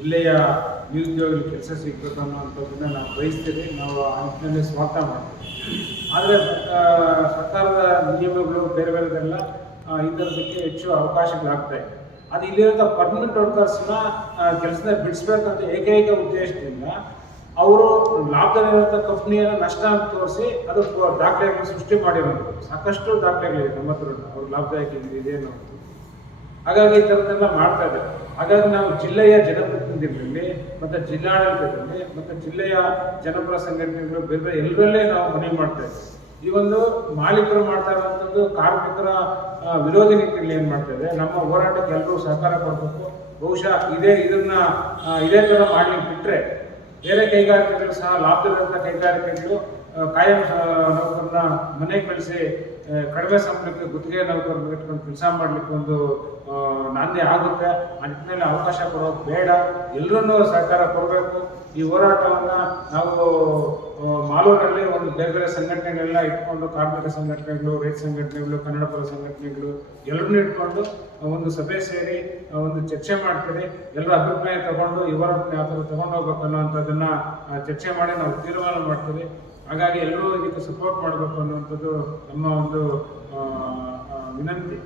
ಜಿಲ್ಲೆಯ ನಿರುದ್ಯೋಗಿಗಳಿಗೆ ಕೆಲಸ ಸಿಗಬೇಕು ಅನ್ನೋವಂಥದ್ದನ್ನು ನಾವು ಬಯಸ್ತೀವಿ. ನಾವು ಆ ನಿಟ್ಟಿನಲ್ಲಿ ಸ್ವಾಗತ ಮಾಡ್ತೀವಿ. ಆದರೆ ಸರ್ಕಾರದ ನಿಯಮಗಳು ಬೇರೆ ಬೇರೆದೆಲ್ಲ ಈ ಥರದಕ್ಕೆ ಹೆಚ್ಚು ಅವಕಾಶಗಳಾಗ್ತಾಯಿದೆ. ಅದು ಇಲ್ಲಿರುವಂಥ ಪರ್ಮನೆಂಟ್ ವರ್ಕರ್ಸ್ನ ಕೆಲಸದ ಬಿಡಿಸ್ಬೇಕಂತ ಏಕೈಕ ಉದ್ದೇಶದಿಂದ ಅವರು ಲಾಭದಲ್ಲಿರುವಂಥ ಕಂಪ್ನಿಯನ್ನು ನಷ್ಟ ಅಂತ ತೋರಿಸಿ ಅದು ದಾಖಲೆಗಳನ್ನು ಸೃಷ್ಟಿ ಮಾಡಿರೋದು. ಸಾಕಷ್ಟು ದಾಖಲೆಗಳಿದೆ ನಮ್ಮ ಹತ್ರ, ಅವ್ರು ಲಾಭದಾಯಕ ಇದೆ ಅನ್ನೋದು. ಹಾಗಾಗಿ ಈ ಥರದ್ದೆಲ್ಲ ಮಾಡ್ತಾ ಇದ್ದಾರೆ. ಹಾಗಾಗಿ ನಾವು ಜಿಲ್ಲೆಯ ಜನಪ್ರತಿನಿಧಿಗಳಲ್ಲಿ ಮತ್ತು ಜಿಲ್ಲಾಡಳಿತದಲ್ಲಿ ಮತ್ತು ಜಿಲ್ಲೆಯ ಜನಪರ ಸಂಘಟನೆಗಳು ಬೇರೆ ಬೇರೆ ಎಲ್ಲರಲ್ಲೇ ನಾವು ಮನವಿ ಮಾಡ್ತಾ ಇದ್ದೀವಿ. ಈ ಒಂದು ಮಾಲೀಕರು ಮಾಡ್ತಾ ಇರುವಂಥದ್ದು ಕಾರ್ಮಿಕರ ವಿರೋಧಿ ನೀತಿಯಲ್ಲಿ ಏನು ಮಾಡ್ತಾ ಇದೆ, ನಮ್ಮ ಹೋರಾಟಕ್ಕೆ ಎಲ್ಲರೂ ಸಹಕಾರ ಕೊಡಬೇಕು. ಬಹುಶಃ ಇದೇ ಥರ ಮಾಡಲಿಕ್ಕೆ ಬಿಟ್ಟರೆ ಬೇರೆ ಕೈಗಾರಿಕೆಗಳು ಸಹ ಲಾಭದಲ್ಲಿರುವಂಥ ಕೈಗಾರಿಕೆಗಳು ಕಾಯಂ ನೌಕರನ್ನ ಮನೆಗೆ ಕಳಿಸಿ ಕಡಿಮೆ ಸಂಬಳಕ್ಕೆ ಗುತ್ತಿಗೆ ನೌಕರನ್ನ ಇಟ್ಕೊಂಡು ಕೆಲಸ ಮಾಡಲಿಕ್ಕೆ ಒಂದು ನಾಂದಿ ಆಗುತ್ತೆ. ಆ ನಿಟ್ಟಿನಲ್ಲಿ ಅವಕಾಶ ಕೊಡೋದು ಬೇಡ, ಎಲ್ಲರನ್ನೂ ಸಹಕಾರ ಕೊಡಬೇಕು. ಈ ಹೋರಾಟವನ್ನು ನಾವು ಮಾಲೂರಲ್ಲಿ ಒಂದು ಬೇರೆ ಬೇರೆ ಸಂಘಟನೆಗಳೆಲ್ಲ ಇಟ್ಕೊಂಡು, ಕಾರ್ಮಿಕ ಸಂಘಟನೆಗಳು, ರೈತ ಸಂಘಟನೆಗಳು, ಕನ್ನಡಪರ ಸಂಘಟನೆಗಳು ಎಲ್ಲರನ್ನೂ ಇಟ್ಕೊಂಡು ಒಂದು ಸಭೆ ಸೇರಿ ಒಂದು ಚರ್ಚೆ ಮಾಡ್ತೀವಿ. ಎಲ್ಲರ ಅಭಿಪ್ರಾಯ ತಗೊಂಡು ಈ ಹೋರಾಟನ ಯಾವ ಥರ ತಗೊಂಡು ಹೋಗ್ಬೇಕು ಅನ್ನೋವಂಥದ್ದನ್ನು ಚರ್ಚೆ ಮಾಡಿ ನಾವು ತೀರ್ಮಾನ ಮಾಡ್ತೀವಿ. ಹಾಗಾಗಿ ಎಲ್ಲರೂ ಇದಕ್ಕೆ ಸಪೋರ್ಟ್ ಮಾಡಬೇಕು ಅನ್ನುವಂಥದ್ದು ನಮ್ಮ ಒಂದು ವಿನಂತಿ.